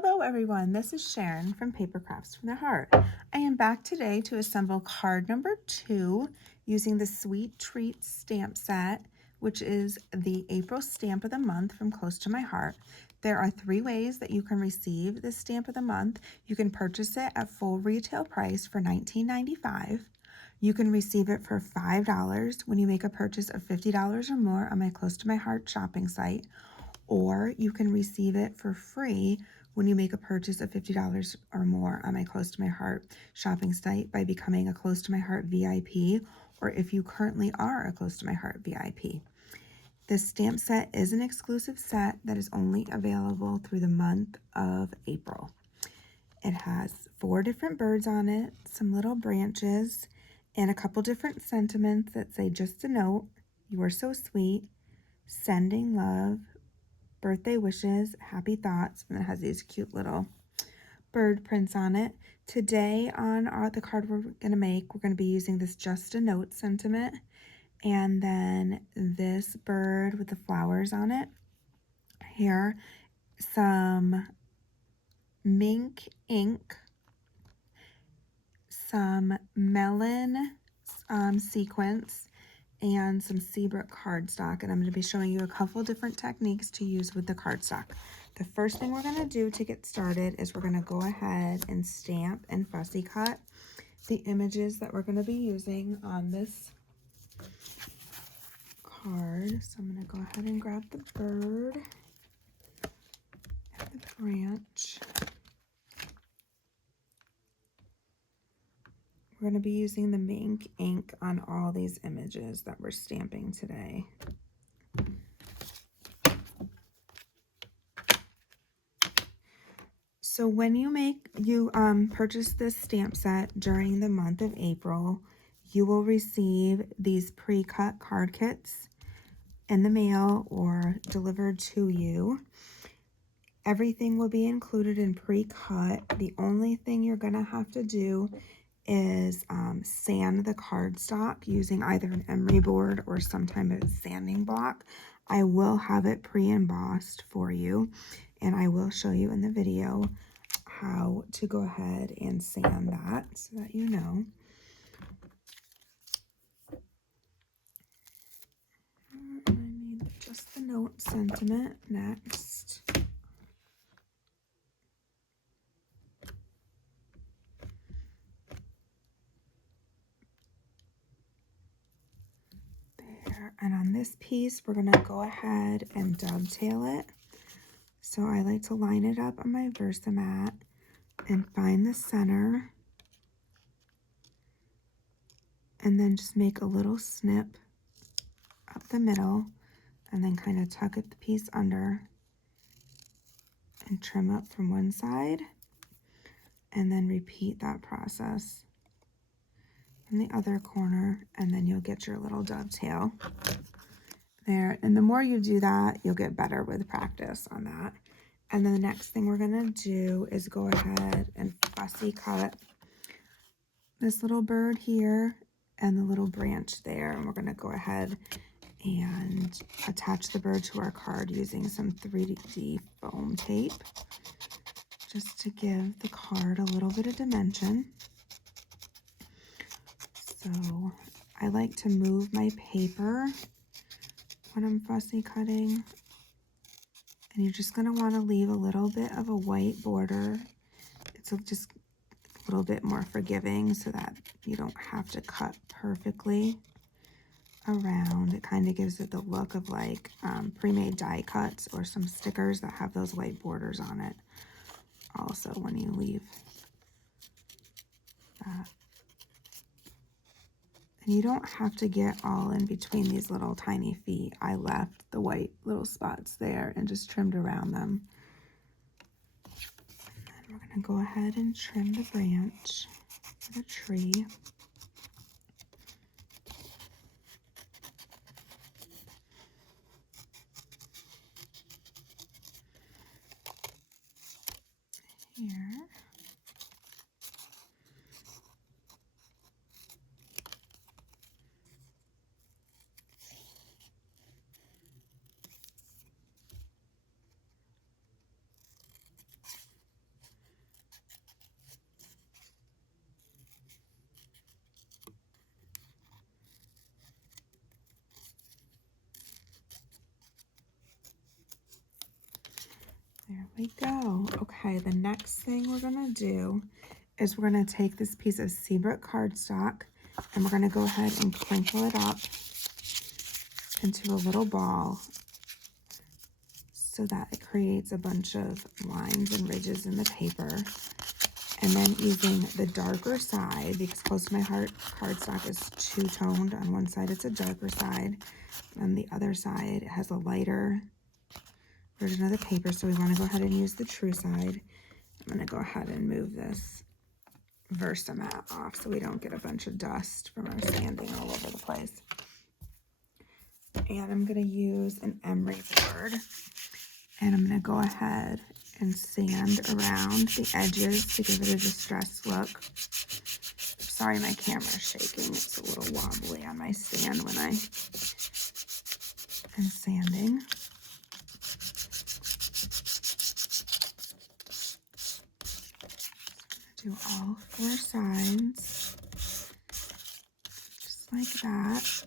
Hello everyone, this is Sharon from Paper Crafts from the Heart. I am back today to assemble card number 2 using the Sweet Treats stamp set, which is the April stamp of the month from Close to My Heart. There are 3 ways that you can receive this stamp of the month. You can purchase it at full retail price for $19.95. You can receive it for $5 when you make a purchase of $50 or more on my Close to My Heart shopping site, or you can receive it for free when you make a purchase of $50 or more on my Close to My Heart shopping site by becoming a Close to My Heart VIP, or if you currently are a Close to My Heart VIP. This stamp set is an exclusive set that is only available through the month of April. It has 4 different birds on it, some little branches, and a couple different sentiments that say just a note, you are so sweet, sending love, birthday wishes, happy thoughts, and it has these cute little bird prints on it. Today on the card we're going to make, we're going to be using this just a note sentiment, and then this bird with the flowers on it. Here, some mink ink, some melon sequence, and some Seabrook cardstock, and I'm going to be showing you a couple different techniques to use with the cardstock. The first thing we're going to do to get started is we're going to go ahead and stamp and fussy cut the images that we're going to be using on this card. So I'm going to go ahead and grab the bird and the branch. We're going to be using the mink ink on all these images that we're stamping today. So when you purchase this stamp set during the month of April, you will receive these pre-cut card kits in the mail or delivered to you. Everything will be included in pre-cut. The only thing you're going to have to do is sand the cardstock using either an emery board or some type of sanding block. I will have it pre-embossed for you, and I will show you in the video how to go ahead and sand that so that you know. I need just the note sentiment next. There, and on this piece, we're gonna go ahead and dovetail it. So I like to line it up on my Versamat and find the center, and then just make a little snip up the middle, and then kind of tuck it the piece under and trim up from one side, and then repeat that process in the other corner, and then you'll get your little dovetail there. And the more you do that, you'll get better with practice on that. And then the next thing we're gonna do is go ahead and fussy cut this little bird here and the little branch there, and we're gonna go ahead and attach the bird to our card using some 3D foam tape just to give the card a little bit of dimension. So I like to move my paper when I'm fussy cutting, and you're just going to want to leave a little bit of a white border. It's just a little bit more forgiving so that you don't have to cut perfectly around. It kind of gives it the look of like pre-made die cuts or some stickers that have those white borders on it also when you leave that. And you don't have to get all in between these little tiny feet. I left the white little spots there and just trimmed around them. And we're going to go ahead and trim the branch for the tree. Here. There we go. Okay, the next thing we're gonna do is we're gonna take this piece of Seabrook cardstock and we're gonna go ahead and crinkle it up into a little ball so that it creates a bunch of lines and ridges in the paper. And then using the darker side, because close to my heart cardstock is two-toned. On one side it's a darker side, and the other side has a lighter version of the paper, so we want to go ahead and use the true side. I'm going to go ahead and move this Versamat off so we don't get a bunch of dust from our sanding all over the place. And I'm going to use an emery board, and I'm going to go ahead and sand around the edges to give it a distressed look. Sorry, my camera's shaking. It's a little wobbly on my stand when I am sanding. Do all 4 sides, just like that.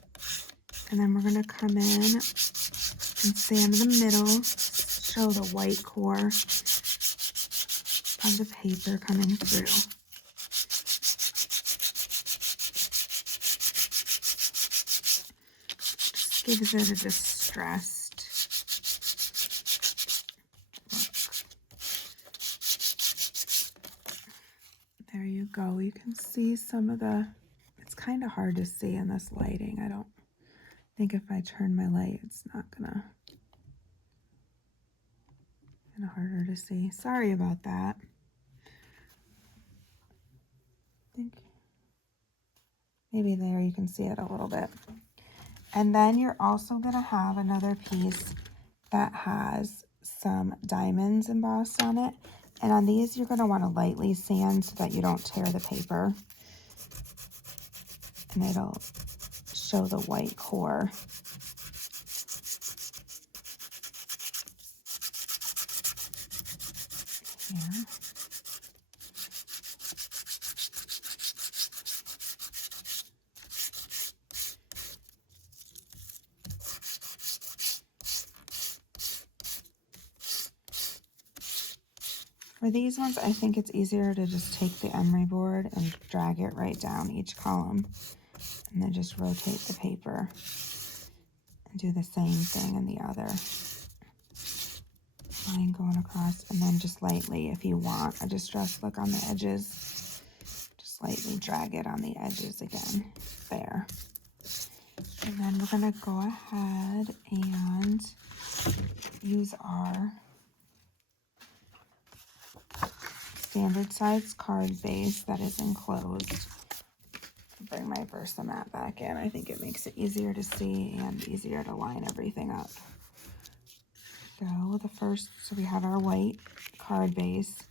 And then we're going to come in and sand the middle, show the white core of the paper coming through. Just gives it a distressed look. There you go. You can see some of the, it's kind of hard to see in this lighting. I don't think if I turn my light, it's not gonna, kind of harder to see. Sorry about that. I think maybe there you can see it a little bit. And then you're also going to have another piece that has some diamonds embossed on it. And on these, you're going to want to lightly sand so that you don't tear the paper. And it'll show the white core. Here. For these ones, I think it's easier to just take the emery board and drag it right down each column. And then just rotate the paper. And do the same thing in the other. Line going across. And then just lightly, if you want a distressed look on the edges, just lightly drag it on the edges again. There. And then we're going to go ahead and use our standard size card base that is enclosed. Bring my Versamat back in. I think it makes it easier to see and easier to line everything up. Go the first, so we have our white card base,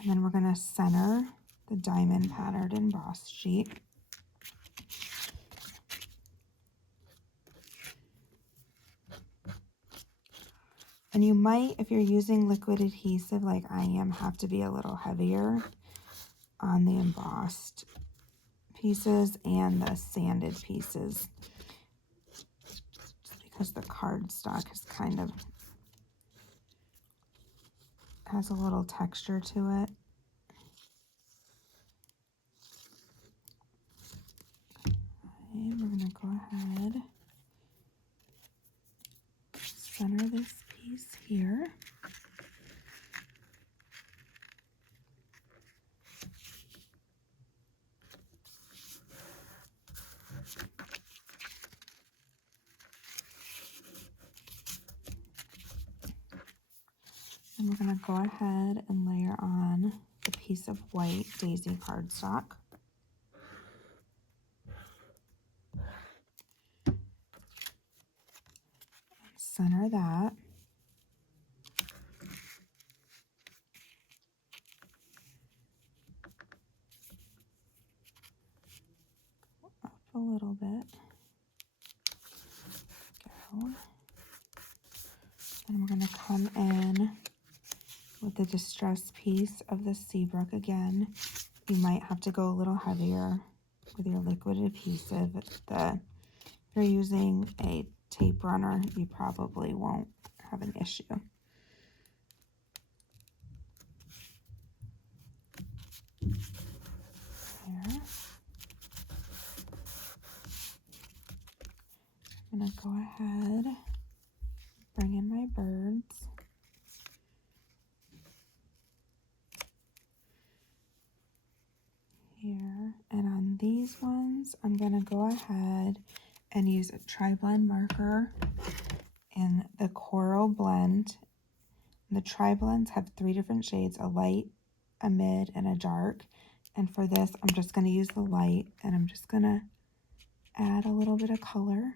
and then we're going to center the diamond patterned embossed sheet. And you might, if you're using liquid adhesive like I am, have to be a little heavier on the embossed pieces and the sanded pieces, because the cardstock is kind of has a little texture to it. Okay, we're going to go ahead, center this piece here. And we're going to go ahead and layer on the piece of white daisy cardstock. Center that. Up a little bit. Go. And we're going to come in with the distressed piece of the Seabrook again. You might have to go a little heavier with your liquid adhesive. If you're using a tape runner, you probably won't have an issue. gonna go ahead, bring in my birds. Here, and on these ones, I'm gonna go ahead and use a tri-blend marker in the Coral Blend. The tri-blends have 3 different shades, a light, a mid, and a dark. And for this, I'm just gonna use the light, and I'm just gonna add a little bit of color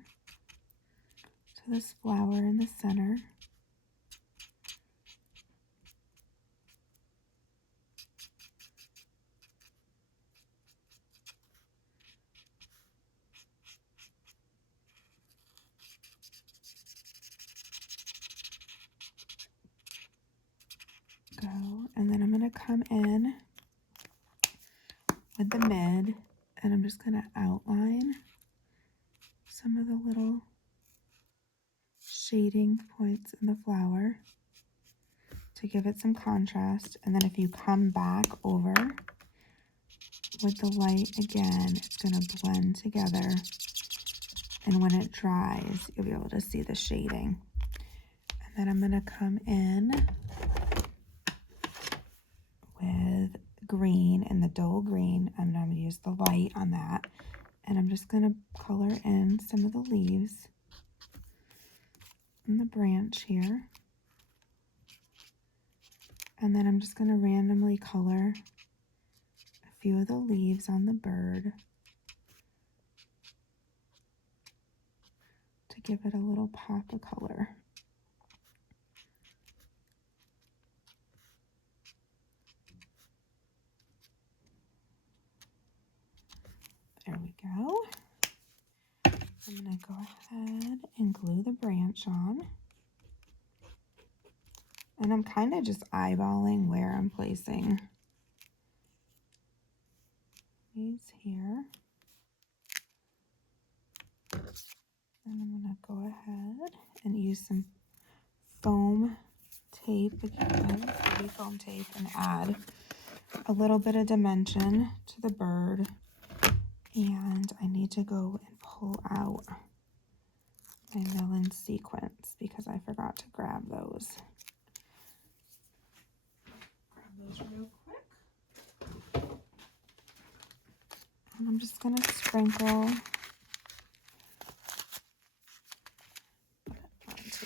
to this flower in the center. Go, and then I'm gonna come in with the mid, and I'm just gonna outline some of the little shading points in the flower to give it some contrast. And then if you come back over with the light again, it's going to blend together, and when it dries you'll be able to see the shading. And then I'm going to come in with green, and the dull green, I'm going to use the light on that, and I'm just going to color in some of the leaves and the branch here. And then I'm just going to randomly color a few of the leaves on the bird to give it a little pop of color. There we go. I'm going to go ahead and glue the branch on. And I'm kind of just eyeballing where I'm placing these here. And I'm going to go ahead and use some foam tape again, heavy foam tape, and add a little bit of dimension to the bird. And I need to go and pull out my melon sequins because I forgot to grab those. Grab those real quick. And I'm just going to sprinkle onto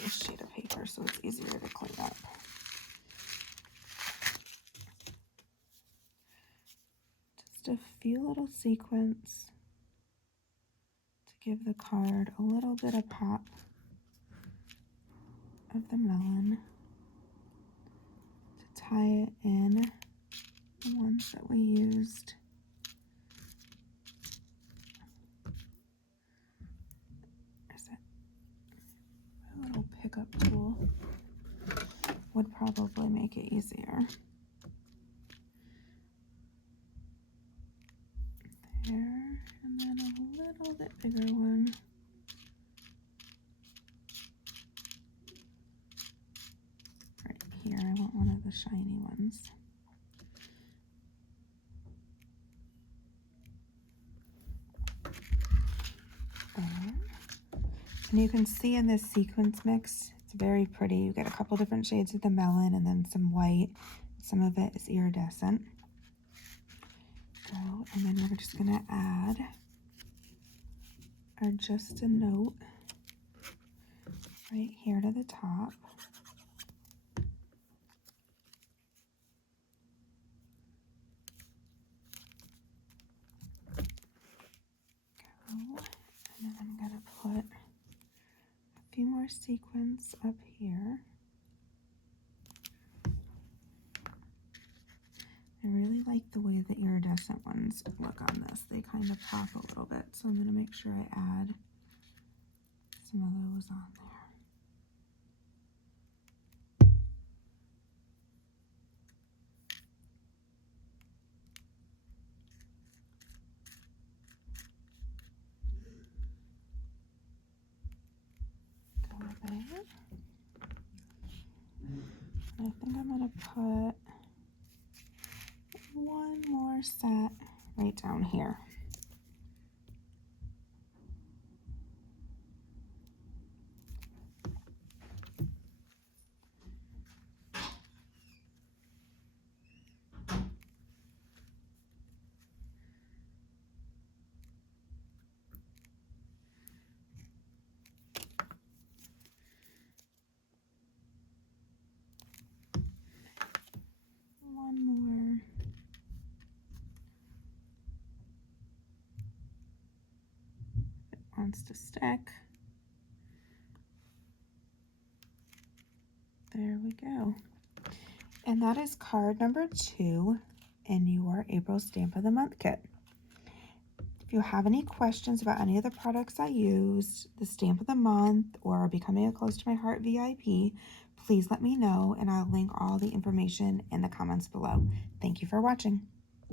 a sheet of paper so it's easier to clean up. Just a few little sequins to give the card a little bit of pop of the melon, to tie it in the ones that we used. There's a little pickup tool, would probably make it easier. There, and then a little bit bigger one. Right here, I want one of the shiny ones. There. And you can see in this sequence mix, it's very pretty. You get a couple different shades of the melon and then some white. Some of it is iridescent. Go, and then we're just gonna add our just a note right here to the top. Go, and then I'm gonna put a few more sequins up here. I really like the way the iridescent ones look on this. They kind of pop a little bit, so I'm going to make sure I add some of those on there. Go there. And I think I'm going to put one more set right down here. wants to stick. There we go. And that is card number 2 in your April Stamp of the Month kit. If you have any questions about any of the products I used, the Stamp of the Month, or becoming a Close to My Heart VIP, please let me know and I'll link all the information in the comments below. Thank you for watching.